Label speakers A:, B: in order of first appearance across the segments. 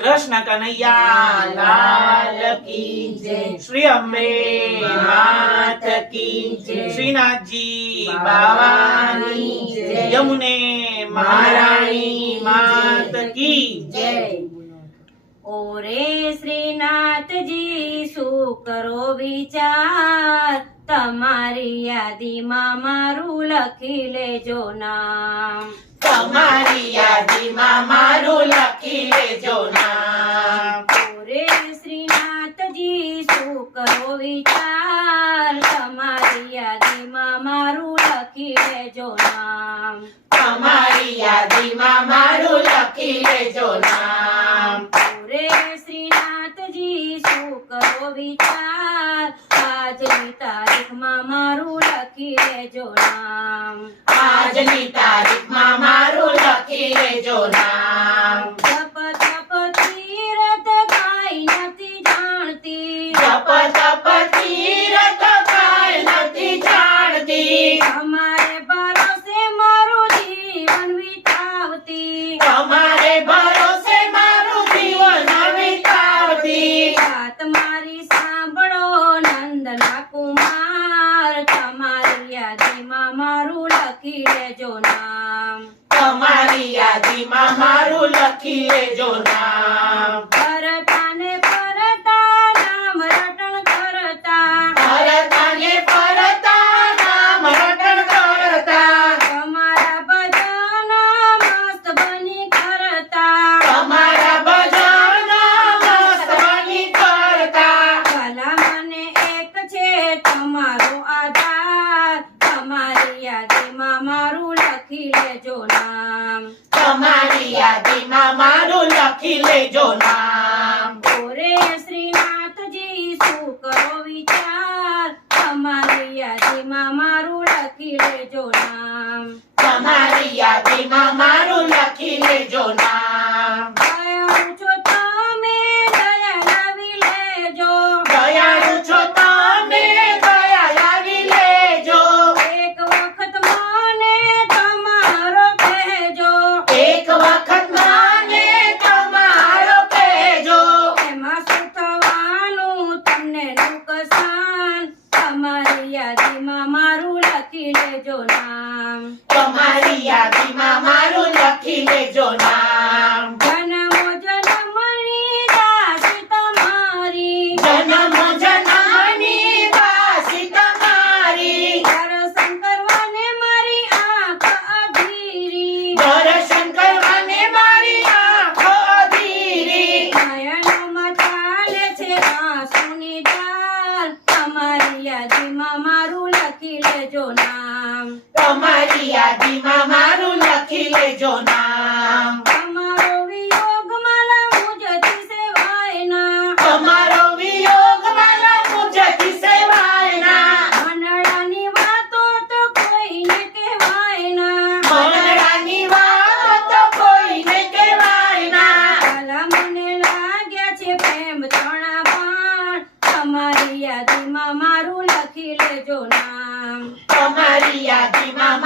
A: કૃષ્ણ કનૈયા લાલ કી જય. શ્રી અંબે માત કી જય. શ્રીનાથજી બાવાની જય. યમુને મહારાણી માત કી જય.
B: ઓરે શ્રીનાથજી શું કરો વિચાર? તમારી યાદીમાં મારું લખી લેજો નામ.
A: તમારી યાદીમાં મારું લખી લેજો નામ
B: ઓરે શ્રીનાથજી શું કરો વિચાર તમારી યાદીમાં મારું લખી લેજો નામ.
A: તમારી યાદીમાં મારું લખી લેજો નામ.
B: રે શ્રીનાથજી શું કરો વિચાર? આજની તારીખમાં મારું લખી લેજો નામ.
A: આજની તારીખમાં મારું લખી લેજો નામ.
B: તમારી યાદીમાં મારું લખી લેજો નામ. ફરતાને ફરતા નામ રટણ કરતા.
A: ફરતાને ફરતા નામ રટણ કરતા.
B: તમારા ભજન મસ્ત બની કરતા.
A: તમારા ભજન મસ્ત બની કરતા.
B: ભલા મને એક છે તમારો આધાર તમારી યાદીમાં મારું લખી લેજો નામ
A: તમારી યાદીમાં મારું લખી લેજો નામ
B: ઓરે શ્રીનાથજી શું કરો વિચાર તમારી યાદીમાં મારું લખી લેજો નામ
A: તમારી યાદીમાં મારું લખી લેજો નામ
B: દયાળુ છો તમે દયા લાવી લેજો
A: દયાળુ છો તમે દયા લાવી લેજો
B: એક વખત મને તમારો કહેજો
A: એક વખત મને તમારો કહેજો
B: એમાં શું થવાનું તમને નુકસાન તમારી યાદીમાં મારું લખી લેજો નામ.
A: તમારી યાદીમાં મારું લખી લેજો નામ.
B: યાદીમાં મારું લખી લેજો નામ
A: તમારો
B: વિયોગ મારા મુજથી સેવાયના
A: તમારો વિયોગ મારા મુજથી સેવાયના
B: મંડળાની વાતો તો કોઈને કહેવાયના
A: મનડાની વાત તો કોઈને કહેવાયના
B: ભલા મને લાગ્યા છે પ્રેમ તણા બાણ તમારી યાદીમાં મારું લખી લેજો નામ
A: તમારી યાદીમાં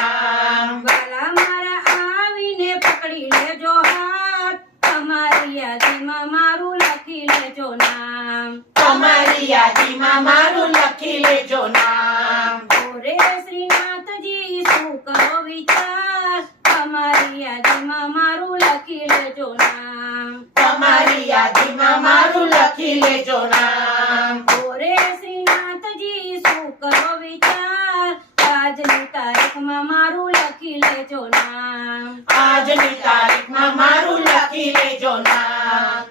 B: લેજો નામ ઓરે શ્રીનાથજી શું કરો વિચાર તમારી યાદીમાં મારું લખી લેજો નામ
A: તમારી યાદીમાં મારું લખી લેજો નામ
B: ઓરે શ્રીનાથજી શું કરો વિચાર આજની તારીખમાં મારું લખી લેજો નામ
A: આજની તારીખમાં મારું લખી લેજો નામ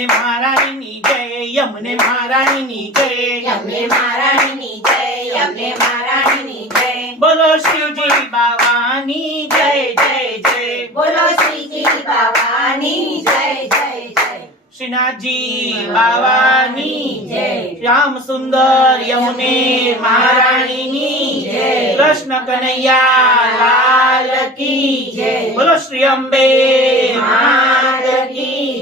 B: यमुने महारानी
A: जय यमुने महारानी जय यमुने महारानी जय
C: यमुने महारानी जय। बोलो शिव जी
A: भवानी जय जय जय। बोलो श्री
C: जी भवानी जय जय जय। श्रीनाथ
A: जी भवानी
C: जय।
A: श्याम सुंदर यमुने महारानी
C: जय।
A: कृष्ण कन्हैया लाल की
C: जय।
A: बोलो श्री अम्बे
C: माता की